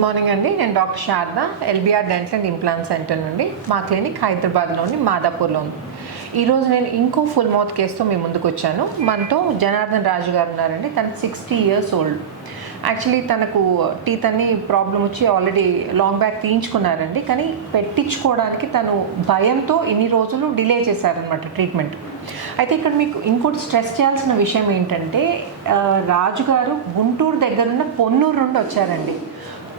Good morning అండి. నేను doctor Sharada LBR dental and implant centre నుండి మా క్లినిక్ హైదరాబాద్లోని మాదాపూర్లో ఉంది. ఈరోజు నేను ఇంకో ఫుల్ మౌత్ కేసుతో మీ ముందుకు వచ్చాను. మనతో జనార్దన్ రాజు గారు ఉన్నారండి. తను సిక్స్టీ ఇయర్స్ ఓల్డ్ యాక్చువల్లీ తనకు టీత్ అన్ని ప్రాబ్లం వచ్చి ఆల్రెడీ లాంగ్ బ్యాక్ తీయించుకున్నారండి. కానీ పెట్టించుకోవడానికి తను భయంతో ఇన్ని రోజులు డిలే చేశారనమాట ట్రీట్మెంట్ అయితే ఇక్కడ మీకు ఇంకోటి స్ట్రెస్ చేయాల్సిన విషయం ఏంటంటే రాజుగారు రాజు గారు గుంటూరు దగ్గరున్న పొన్నూరు నుండి వచ్చారండి.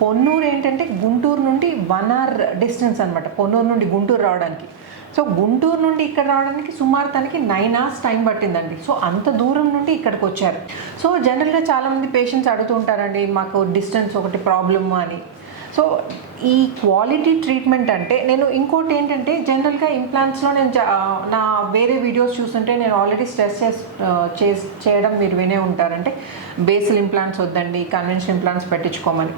పొన్నూరు ఏంటంటే గుంటూరు నుండి వన్ అవర్ డిస్టెన్స్ అనమాట పొన్నూరు నుండి గుంటూరు రావడానికి. సో గుంటూరు నుండి ఇక్కడ రావడానికి సుమారు తనకి నైన్ అవర్స్ టైం పట్టిందండి. సో అంత దూరం నుండి ఇక్కడికి వచ్చారు. సో జనరల్గా చాలామంది పేషెంట్స్ అడుగుతూ ఉంటారండి మాకు డిస్టెన్స్ ఒకటి ప్రాబ్లమ్ అని. సో ఈ క్వాలిటీ ట్రీట్మెంట్ అంటే నేను ఇంకోటి ఏంటంటే జనరల్గా ఇంప్లాంట్స్లో నేను జా- నా వేరే వీడియోస్ చూస్తుంటే నేను ఆల్రెడీ స్ట్రెస్ చేస్ చేయడం మీరు వినే ఉంటారంటే బేసిల్ ఇంప్లాంట్స్ వద్దండి కన్వెన్షనల్ ఇంప్లాంట్స్ పెట్టించుకోమని.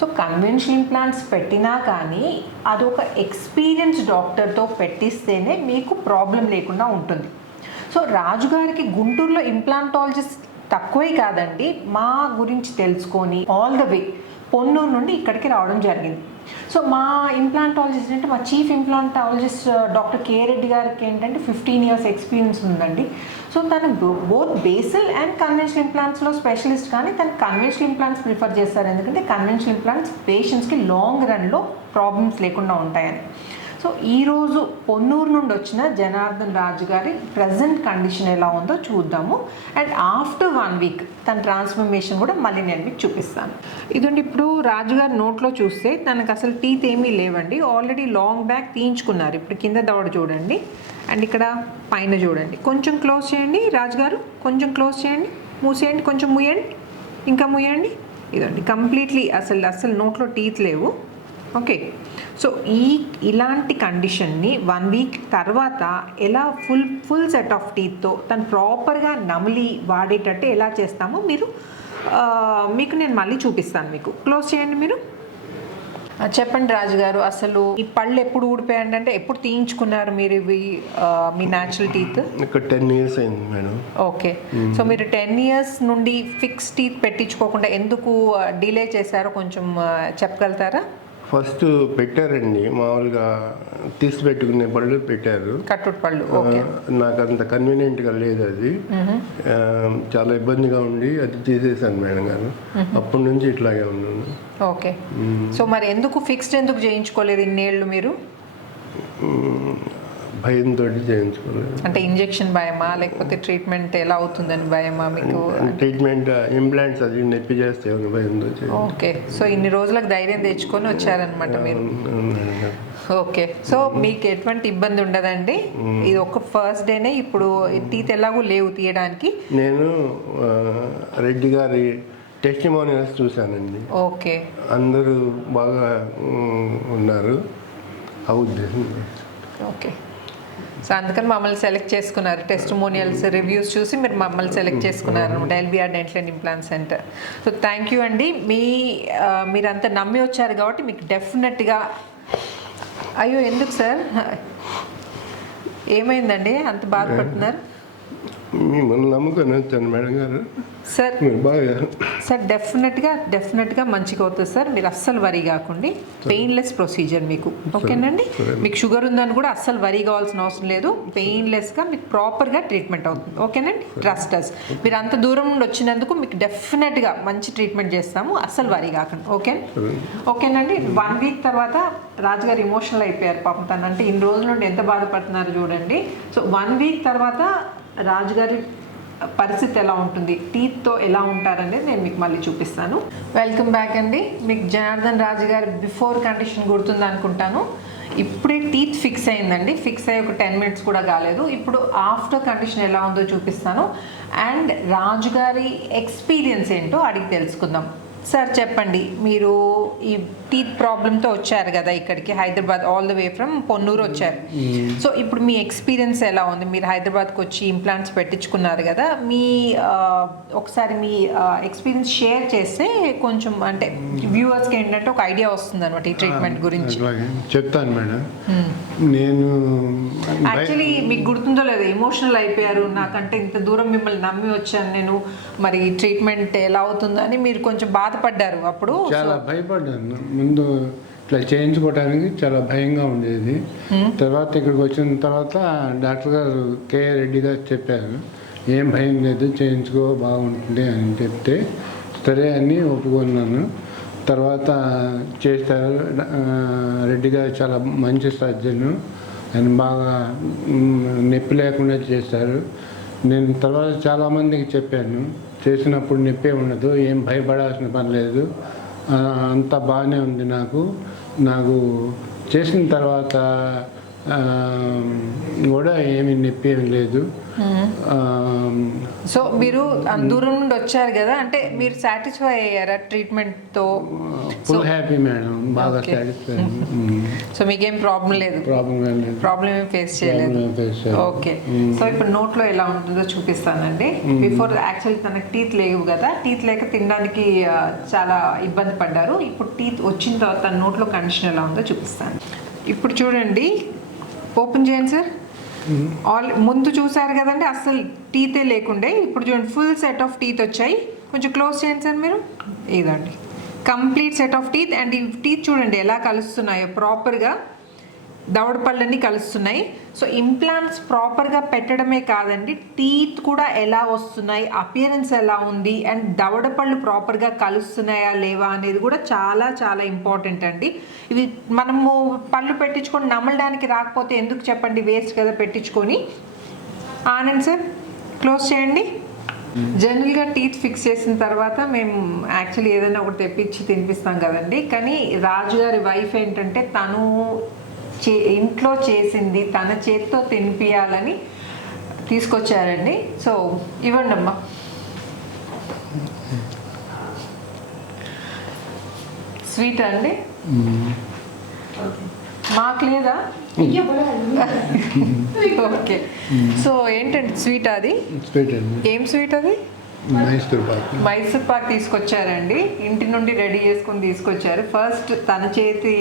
సో కన్వెన్షనల్ ఇంప్లాంట్స్ పెట్టినా కానీ అదొక ఎక్స్పీరియన్స్ డాక్టర్తో పెట్టిస్తేనే మీకు ప్రాబ్లం లేకుండా ఉంటుంది. సో రాజుగారికి గుంటూరులో ఇంప్లాంటాలజిస్ట్ తక్కువే కాదండి మా గురించి తెలుసుకొని ఆల్ ద వే పొన్నూరు నుండి ఇక్కడికి రావడం జరిగింది. సో మా ఇంప్లాంటాలజిస్ట్ అంటే మా chief implantologist uh, doctor K Reddy గారికి ఏంటంటే ఫిఫ్టీన్ ఇయర్స్ ఎక్స్పీరియన్స్ ఉందండి. సో తను బోత్ బేసిల్ అండ్ కన్వెన్షనల్ ఇంప్లాంట్స్లో స్పెషలిస్ట్ కానీ తను కన్వెన్షనల్ ఇంప్లాంట్స్ ప్రిఫర్ చేస్తారు. ఎందుకంటే కన్వెన్షనల్ ఇంప్లాంట్స్ పేషెంట్స్కి లాంగ్ రన్లో ప్రాబ్లమ్స్ లేకుండా ఉంటాయని. సో ఈరోజు పొన్నూరు నుండి వచ్చిన జనార్దన్ రాజు గారి ప్రజెంట్ కండిషన్ ఎలా ఉందో చూద్దాము. అండ్ ఆఫ్టర్ వన్ వీక్ తన ట్రాన్స్ఫర్మేషన్ కూడా మళ్ళీ నేను మీకు చూపిస్తాను. ఇదండి ఇప్పుడు రాజుగారి నోట్లో చూస్తే తనకు అసలు టీత్ ఏమీ లేవండి. ఆల్రెడీ లాంగ్ బ్యాక్ తీయించుకున్నారు. ఇప్పుడు కింద దవడ చూడండి. అండ్ ఇక్కడ పైన చూడండి. కొంచెం క్లోజ్ చేయండి రాజుగారు కొంచెం క్లోజ్ చేయండి. మూసేయండి. కొంచెం ముయ్యండి ఇంకా ముయ్యండి ఇదండి. కంప్లీట్లీ అసలు అసలు నోట్లో టీత్ లేవు. ఓకే సో ఈ ఇలాంటి కండిషన్ని వన్ వీక్ తర్వాత ఎలా ఫుల్ ఫుల్ సెట్ ఆఫ్ టీత్తో తను ప్రాపర్గా నమిలి వాడేటట్టు ఎలా చేస్తామో మీరు ఆ, మీకు నేను మళ్ళీ చూపిస్తాను మీకు. క్లోజ్ చేయండి మీరు. చెప్పండి రాజు గారు అసలు ఈ పళ్ళు ఎప్పుడు ఊడిపోయండి అంటే ఎప్పుడు తీయించుకున్నారు మీరు ఇవి మీ న్యాచురల్ టీత్ ఇక్కడ టెన్ ఇయర్స్ అయింది మేడం. ఓకే సో మీరు టెన్ ఇయర్స్ నుండి ఫిక్స్ టీత్ పెట్టించుకోకుండా ఎందుకు డిలే చేశారో కొంచెం చెప్పగలుగుతారా? ఫస్ట్ పెట్టారండి మామూలుగా తీసి పెట్టుకునే పళ్ళు పెట్టారు. కట్టుడు పళ్ళు నాకు అంత కన్వీనియంట్గా లేదు అది. చాలా ఇబ్బందిగా ఉండి అది తీసేశాను మేడం గారు. అప్పటి నుంచి ఇట్లాగే ఉన్నాను. ఓకే. సో మరి ఎందుకు ఫిక్స్డ్ ఎందుకు చేయించుకోలేదు ఇన్నేళ్ళు మీరు. భయంతో చేయించుకోలేదు. అంటే ఇంజెక్షన్ భయమా? లేకపోతే ట్రీట్మెంట్ ఎలా అవుతుందని భయమా మీకు? ట్రీట్మెంట్ ఇంప్లాంట్స్ అది నొప్పి చేస్తే భయంతో ఓకే. సో ఇన్ని రోజులకు ధైర్యం తెచ్చుకొని వచ్చారనమాట మీరు. ఓకే. సో మీకు ఎటువంటి ఇబ్బంది ఉండదండి? ఇది ఒక ఫస్ట్ డేనే ఇప్పుడు టీత్ ఎలాగూ లేవు తీయడానికి. నేను రెడ్డి గారి టెస్టిమోనియల్స్ చూశానండి. ఓకే. అందరూ బాగా ఉన్నారు. ఉద్దేశం. ఓకే. సో అందుకని మమ్మల్ని సెలెక్ట్ చేసుకున్నారు. టెస్టిమోనియల్స్ రివ్యూస్ చూసి మీరు మమ్మల్ని సెలెక్ట్ చేసుకున్నారు. LBR dental and implant centre so thank you అండి. మీ మీరంతా నమ్మి వచ్చారు కాబట్టి మీకు డెఫినెట్గా అయ్యో ఎందుకు సార్? ఏమైందండి? అంత బాధపడుతున్నారు? మిమ్మల్ని నమ్ముకొని వచ్చాను మేడం గారు. సార్ బాగా సార్ డెఫినెట్గా డెఫినెట్గా మంచిగా అవుతుంది సార్. మీరు అస్సలు వరి కాకండి. పెయిన్లెస్ ప్రొసీజర్ మీకు. ఓకేనండి. మీకు షుగర్ ఉందని కూడా అస్సలు వరి కావాల్సిన అవసరం లేదు. పెయిన్లెస్గా మీకు ప్రాపర్గా ట్రీట్మెంట్ అవుతుంది. ఓకేనండి? ట్రస్ట్ అస్ మీరు అంత దూరం నుండి వచ్చినందుకు మీకు డెఫినెట్గా మంచి ట్రీట్మెంట్ చేస్తాము. అస్సలు వరి కాకండి. ఓకే? ఓకేనండి? వన్ వీక్ తర్వాత రాజుగారు ఇమోషనల్ అయిపోయారు పాపం తను. అంటే ఇన్ని రోజుల నుండి ఎంత బాధపడుతున్నారు చూడండి. సో వన్ వీక్ తర్వాత రాజుగారి పరిస్థితి ఎలా ఉంటుంది? టీత్తో ఎలా ఉంటారనేది నేను మీకు మళ్ళీ చూపిస్తాను. వెల్కమ్ బ్యాక్ అండి. మీకు జనార్దన్ రాజు గారి బిఫోర్ కండిషన్ గుర్తుంది అనుకుంటాను. ఇప్పుడే టీత్ ఫిక్స్ అయిందండి. ఫిక్స్ అయ్యి ఒక టెన్ మినిట్స్ కూడా కాలేదు. ఇప్పుడు ఆఫ్టర్ కండిషన్ ఎలా ఉందో చూపిస్తాను. అండ్ రాజుగారి ఎక్స్పీరియన్స్ ఏంటో అడిగి తెలుసుకుందాం. సార్ చెప్పండి. మీరు ఈ టీత్ ప్రాబ్లంతో వచ్చారు కదా ఇక్కడికి Hyderabad all the way from Ponnur వచ్చారు. సో ఇప్పుడు మీ ఎక్స్పీరియన్స్ ఎలా ఉంది? మీరు హైదరాబాద్కి వచ్చి ఇంప్లాంట్స్ పెట్టించుకున్నారు కదా మీ ఒకసారి మీ ఎక్స్పీరియన్స్ షేర్ చేస్తే కొంచెం అంటే వ్యూవర్స్కి ఏంటంటే ఒక ఐడియా వస్తుంది అనమాట ఈ ట్రీట్మెంట్ గురించి. అట్లాగే చెప్తాను మేడం. నేను భయ- యాక్చువల్లీ మీకు గుర్తుందో లేదో ఎమోషనల్ అయిపోయారు. నాకంటే ఇంత దూరం మిమ్మల్ని నమ్మి వచ్చాను నేను. మరి ట్రీట్మెంట్ ఎలా అవుతుందో అని మీరు కొంచెం బాధ బాధపడ్డారు అప్పుడు. చాలా భయపడ్డాను. ముందు ఇట్లా చేయించుకోవడానికి చాలా భయంగా ఉండేది. తర్వాత ఇక్కడికి వచ్చిన తర్వాత డాక్టర్ గారు కే రెడ్డి గారు చెప్పారు ఏం భయం లేదు చేయించుకో బాగుంటుంది అని చెప్తే సరే అని ఒప్పుకున్నాను. తర్వాత చేస్తారు. రెడ్డి గారు చాలా మంచి సర్జన్. ఆయన బాగా నొప్పి లేకుండా చేశారు నేను తర్వాత చాలామందికి చెప్పాను. చేసినప్పుడు నొప్పే ఉండదు ఏం భయపడాల్సిన పని లేదు. అంతా బాగానే ఉంది నాకు. నాకు చేసిన తర్వాత కూడా ఏమీ నొప్పి ఏమి లేదు. సో మీరు దూరం నుండి వచ్చారు కదా అంటే మీరు సాటిస్ఫై అయ్యారా ట్రీట్మెంట్తో? ఫుల్ హ్యాపీ మేడం బాగా. సాటిస్ఫై సో మీకేం ప్రాబ్లం లేదు? ప్రాబ్లం ఏం లేదు. ప్రాబ్లం ఏం ఫేస్ చేయలేదు. ఏం. ఓకే సో ఇప్పుడు నోట్లో ఎలా ఉంటుందో చూపిస్తానండి. బిఫోర్ యాక్చువల్లీ తనకి టీత్ లేవు కదా టీత్ లేక తినడానికి చాలా ఇబ్బంది పడ్డారు. ఇప్పుడు టీత్ వచ్చిన తర్వాత తన నోట్లో కండిషన్ ఎలా ఉందో చూపిస్తాను. ఇప్పుడు చూడండి. ఓపెన్ చేయండి సార్ ఆల్ ముందు చూసారు కదండి అసలు టీతే లేకుండే. ఇప్పుడు చూడండి ఫుల్ సెట్ ఆఫ్ టీత్ వచ్చాయి. కొంచెం క్లోజ్ చేయండి సార్ మీరు. ఇదండి. Complete set of teeth and ఈ టీత్ చూడండి ఎలా కలుస్తున్నాయో ప్రాపర్గా దవడపళ్ళని కలుస్తున్నాయి. సో ఇంప్లాంట్స్ ప్రాపర్గా పెట్టడమే కాదండి. టీత్ కూడా ఎలా వస్తున్నాయి? అపియరెన్స్ ఎలా ఉంది? అండ్ దవడపళ్ళు ప్రాపర్గా కలుస్తున్నాయా లేవా అనేది కూడా చాలా చాలా ఇంపార్టెంట్ అండి. ఇవి మనము పళ్ళు పెట్టించుకొని నమలడానికి రాకపోతే ఎందుకు చెప్పండి? వేస్ట్ కదా పెట్టించుకొని. ఆనంద్ సార్ క్లోజ్ చేయండి. జనరల్గా టీత్ ఫిక్స్ చేసిన తర్వాత మేము యాక్చువల్లీ ఏదైనా ఒకటి తెప్పించి తినిపిస్తాం కదండి. కానీ రాజు గారి వైఫ్ ఏంటంటే తను చే ఇంట్లో చేసింది తన చేతితో తినిపియాలని తీసుకొచ్చారండి. సో ఇవ్వండి అమ్మా స్వీట్ అండి? మాకు లేదా? ఓకే. సో ఏంటంటే స్వీట్ అది? ఏం స్వీట్ అది? మైసూర్ పాక్ మైసూర్ పాక్ తీసుకొచ్చారండి. ఇంటి నుండి రెడీ చేసుకొని తీసుకొచ్చారు. ఫస్ట్ తన చేతి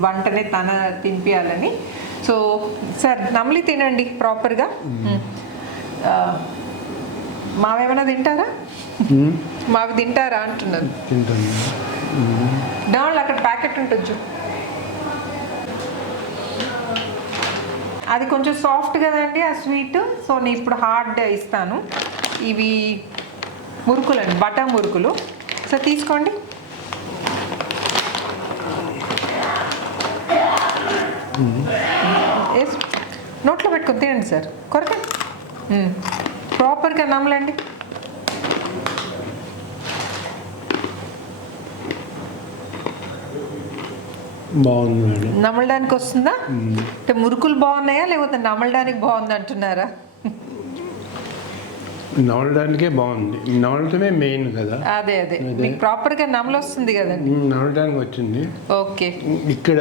వంటనే తన తినిపించాలని సో సార్ నమ్లి తినండి ప్రాపర్గా. మావేమైనా తింటారా. మావి తింటారా అంటున్నారు. అక్కడ ప్యాకెట్ ఉంటుంది. అది కొంచెం సాఫ్ట్ కదండి ఆ స్వీట్. సో నేను ఇప్పుడు హార్డ్ ఇస్తాను. ఇవి మురుకులు అండి బటా మురుకులు. సో తీసుకోండి. నోట్లో పెట్టుకొని తినండి సార్. కొరక. ప్రాపర్గా నమ్మలండి బాగుంది నమలడానికి వస్తుందా? అంటే మురుకులు బాగున్నాయా లేకపోతే నమలడానికి బాగుంది అంటున్నారా నవలడానికే బాగుంది. నవలటమే మెయిన్ కదా. అదే అదే. మీకు ప్రాపర్గా నమలు వస్తుంది కదండి. మ్మ్, నవలడానికి వచ్చింది. ఓకే. ఇక్కడ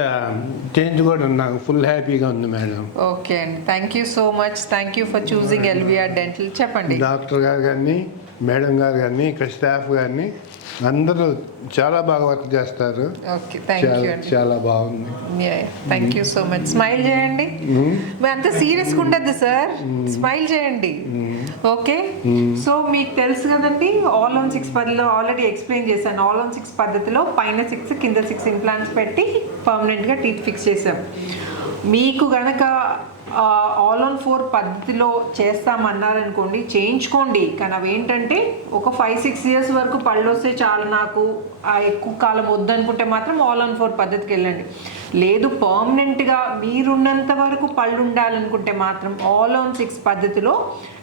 చేయించుకోవడం నాకు ఫుల్ హ్యాపీగా ఉంది మేడం. ఓకే అండి. Thank you so much. Thank you for choosing LVR dental. చెప్పండి. డాక్టర్ గారు కానీ మేడం గారు కానీ ఇక్కడ స్టాఫ్ కానీ అందరూ చాలా బాగా వర్క్ చేస్తారు. చాలా బాగుంది. Thank you so much smile చేయండి. మీరు అంత సీరియస్గా ఉండద్దు సార్ స్మైల్ చేయండి. ఓకే సో మీకు తెలుసు కదండి ఆల్ ఆన్ సిక్స్ పద్ధతిలో ఆల్రెడీ ఎక్స్ప్లెయిన్ చేశాను. ఆల్ ఆన్ సిక్స్ పద్ధతిలో పైన సిక్స్ కింద సిక్స్ ఇంప్లాంట్స్ పెట్టి పర్మనెంట్గా టీత్ ఫిక్స్ చేసాం మీకు గనక ఆల్ ఆన్ ఫోర్ పద్ధతిలో చేస్తామన్నారనుకోండి చేయించుకోండి. కానీ అవి ఏంటంటే ఒక ఫైవ్ సిక్స్ ఇయర్స్ వరకు పళ్ళు వస్తే చాలు నాకు ఆ ఎక్కువ కాలం వద్దనుకుంటే మాత్రం ఆల్ ఆన్ ఫోర్ పద్ధతికి వెళ్ళండి. లేదు పర్మనెంట్గా మీరున్నంత వరకు పళ్ళు ఉండాలనుకుంటే మాత్రం ఆల్ ఆన్ సిక్స్ పద్ధతిలో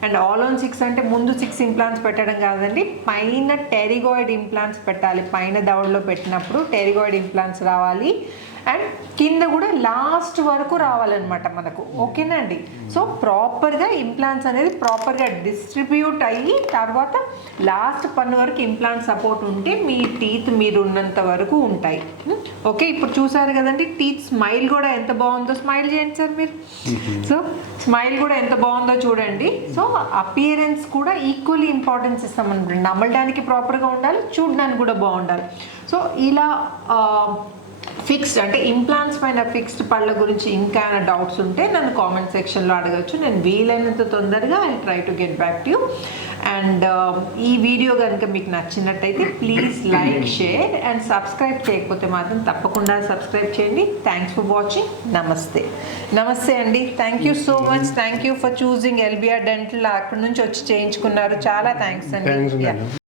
అండ్ ఆల్ ఆన్ సిక్స్ అంటే ముందు సిక్స్ ఇంప్లాంట్స్ పెట్టడం కాదండి పైన టెరిగాయిడ్ ఇంప్లాంట్స్ పెట్టాలి. పైన దవడలో పెట్టినప్పుడు టెరిగాయిడ్ ఇంప్లాంట్స్ రావాలి. అండ్ కింద కూడా లాస్ట్ వరకు రావాలన్నమాట మనకు. ఓకేనా అండి? సో ప్రాపర్గా ఇంప్లాంట్స్ అనేది ప్రాపర్గా డిస్ట్రిబ్యూట్ అయ్యి తర్వాత లాస్ట్ పన్ను వరకు ఇంప్లాంట్ సపోర్ట్ ఉంటే మీ టీత్ మీరు ఉన్నంత వరకు ఉంటాయి. ఓకే ఇప్పుడు చూసారు కదండి టీత్ స్మైల్ కూడా ఎంత బాగుందో స్మైల్ చేయండి సార్ మీరు. సో స్మైల్ కూడా ఎంత బాగుందో చూడండి. సో అపియరెన్స్ కూడా ఈక్వల్లీ ఇంపార్టెన్స్ ఇస్తాం అనమాట నమ్మడానికి ప్రాపర్గా ఉండాలి చూడడానికి కూడా బాగుండాలి. సో ఇలా ఫిక్స్డ్ అంటే ఇంప్లాంట్స్ పైన ఫిక్స్డ్ పళ్ళ గురించి ఇంకా డౌట్స్ ఉంటే నన్ను కామెంట్ సెక్షన్లో అడగచ్చు. నేను వీలైనంత తొందరగా I try to get back to you and ఈ వీడియో కనుక మీకు నచ్చినట్టయితే please like share and subscribe చేయకపోతే మాత్రం తప్పకుండా సబ్స్క్రైబ్ చేయండి. థ్యాంక్స్ ఫర్ వాచింగ్ నమస్తే నమస్తే అండి. Thank you so much thank you for choosing LBR dental అక్కడి నుంచి వచ్చి చేయించుకున్నారు. చాలా థ్యాంక్స్ అండి.